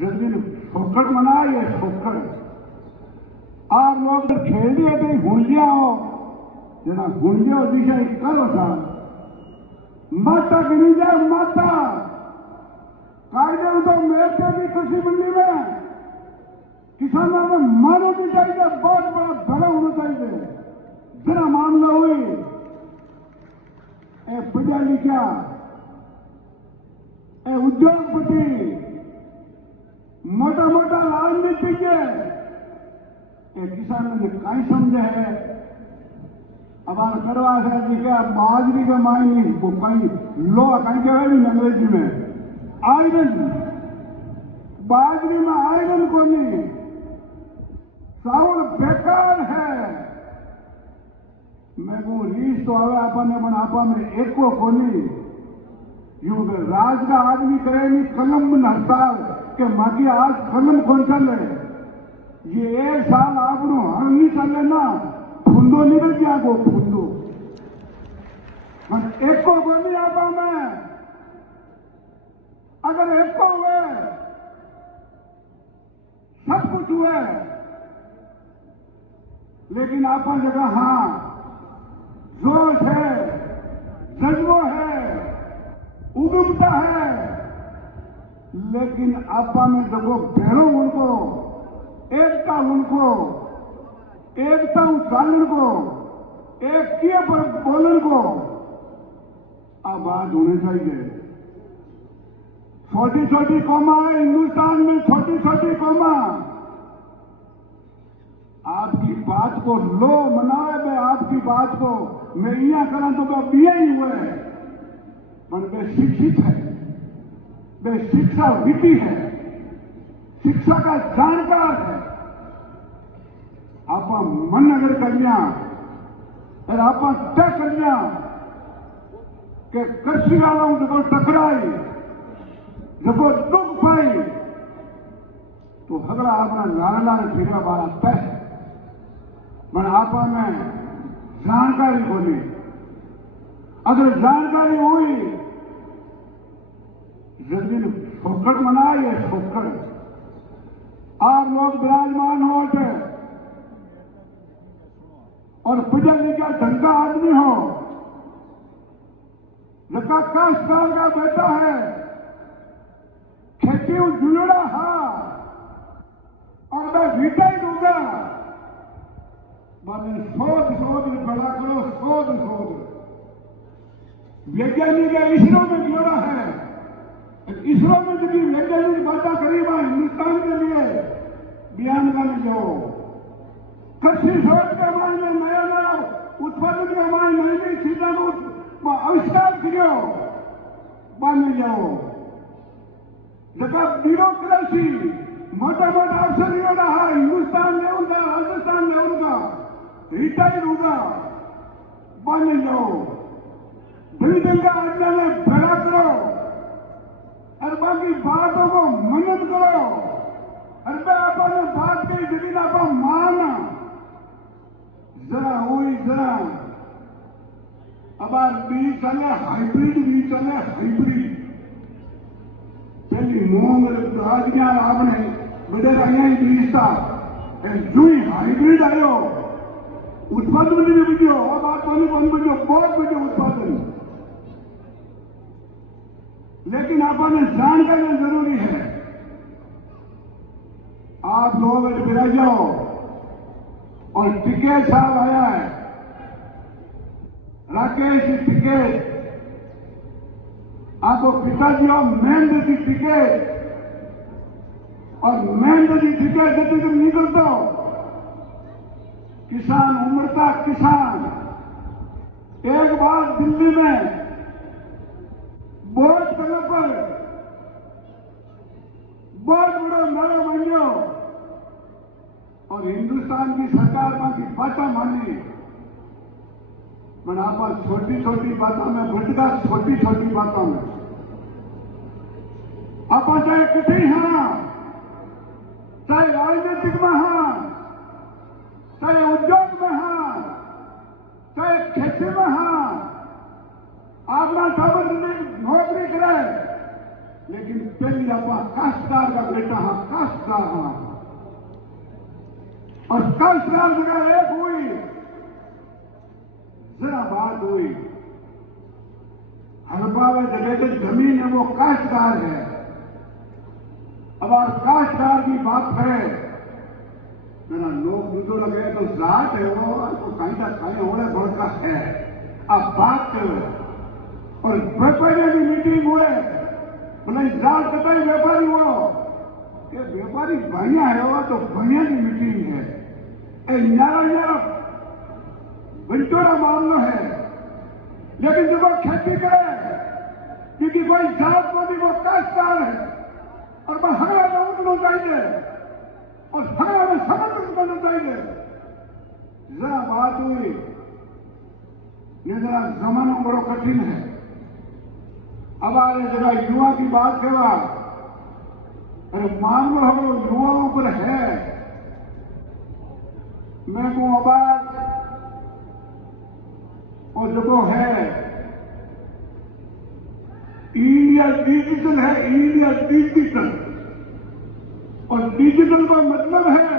जमीन फोकट मना ये फोकट आप लोग खेल दिए थे हुलिया हो जना हुलिया दिशा करो था माता गिनी जाए माता कायदे तो मेरे भी कृषि मंडी में किसानों में मन होनी चाहिए, बहुत बड़ा भला होना चाहिए। जरा मामला हुई ए पढ़ा लिखा ए उद्योगपति मोटा मोटा राजनीतिज्ञ ए किसानों ने कहीं समझे है अब करवा है जी क्या बाजरी का मायने वो कहीं लो कहीं क्या है अंग्रेजी में आयरन बाजरी में आयरन को नहीं चावल बेकार है। मैं कहूँ रीस तो आवे आपने मन आपा में एक को कोनी यूं राज का आदमी करे नहीं कलम हड़ताल के माकी आज कलम कौन चल रहे ये एक साल आप हर नहीं चले ना फुंदो निकल गया को फुंदो एक को कोनी आपा में अगर एक को हुए सब कुछ हुए लेकिन आपा जगह हाँ जोश है जज्बो है उगमता है लेकिन आपा में देखो भैरों उनको एकता उच्चारण को एक किए पर बोलन को अब बात होनी चाहिए। छोटी छोटी कौमा है हिंदुस्तान में छोटी छोटी कौमा आपकी बात को लो मनाए मैं आपकी बात को मैं यहाँ करा तो वह बिया ही हुए पर वे शिक्षित है वे शिक्षा विधि है शिक्षा का जानकार है। आप मन अगर करिया और आप तय करिया कि कृषि वालों जब टकराई जब दुख पाई तो हगड़ा अपना लाला फिर बारा तय मैं आपा में जानकारी बोली अगर जानकारी हुई जमीन फोकट मना ये फोकट आप लोग विराजमान हो और पढ़ा लिखा ढंग का आदमी हो लगा काश्तकार का बेटा है खेती जुड़ा हा और मैं रिटायर्ड होगा मैंने शोध बड़ा करो शोध वैज्ञानिक इसरो में जोड़ा है इसरो में जो वैज्ञानिक बातें करीब हिंदुस्तान के लिए बयान कर जो कृषि शोध के मायने नया नया उत्पादन के मायने नई नई चीजों को आविष्कार करो बन जाओ जगह ब्यूरोक्रेसी मोटा मोटा अफसर हो रहा है हिंदुस्तान में उनका राजस्थान में उनका रिटायर होगा बन जाओ बिल्डिंग का आज्ञा में भरा करो और बाकी बातों को मनन करो और मैं आपने बात की जमीन आप माना जरा हुई जरा अब बीज चले हाइब्रिड पहली मोंग राजज्ञा आपने बड़े रही बीज था जुई हाइब्रिड आयो उत्पादन भी बिजो अब आप बन बजो बहुत बजो उत्पादन लेकिन आपने जानकारी जरूरी है। आप लोग बिरा जाओ और टिकट साहब आया है राकेश टिकट आपको पिताजी और महेंद्र की टिकट और महेंद्र की टिकट देते तुम निकल दो किसान उमरता किसान एक बार दिल्ली में बहुत जगह पर बहुत बड़ा मेला बनो और हिंदुस्तान की सरकार की बातें मानी मैंने आप छोटी छोटी बातों में भटका छोटी छोटी बातों में आप चाहे किसी हाँ चाहे राजनीतिक में हाँ चाहे उद्योग में हाँ चाहे खेती में हाँ आपना साबर नौकरी करे लेकिन पहली अपा काश्तकार का बेटा हाँ, काश्तकार हाँ। और काश्तकार जगह एक हुई, जरा बात हुई, हड़पावे जगह की जमीन है वो काश्तकार है। अब आज काश्तकार की बात है, मेरा लोग दूधो लगे तो जाट है वो, तो कहीं ना कहीं होने भड़का है। अब बात और व्यापारी की मीटिंग हुए, बोले जाट कतई व्यापारी हो, ये व्यापारी भैया है वो, तो भैया की मीटिंग है। न्यारा बिल्टोरा मामलो है, लेकिन जब वो खेती करे, क्योंकि कोई जात को भी वो काश्तकार है, और मैं हगड़ा में उठना चाहिए और हगड़ा में समर्थन करना चाहिए। जरा बात हुई, ये जरा जमाना बड़ो कठिन है। अब आगे जगह युवा की बात करवा, अरे मामलो हमारे युवाओं पर है। मैं को आबाद और जो है इंडिया डिजिटल है, इंडिया डिजिटल, और डिजिटल का मतलब है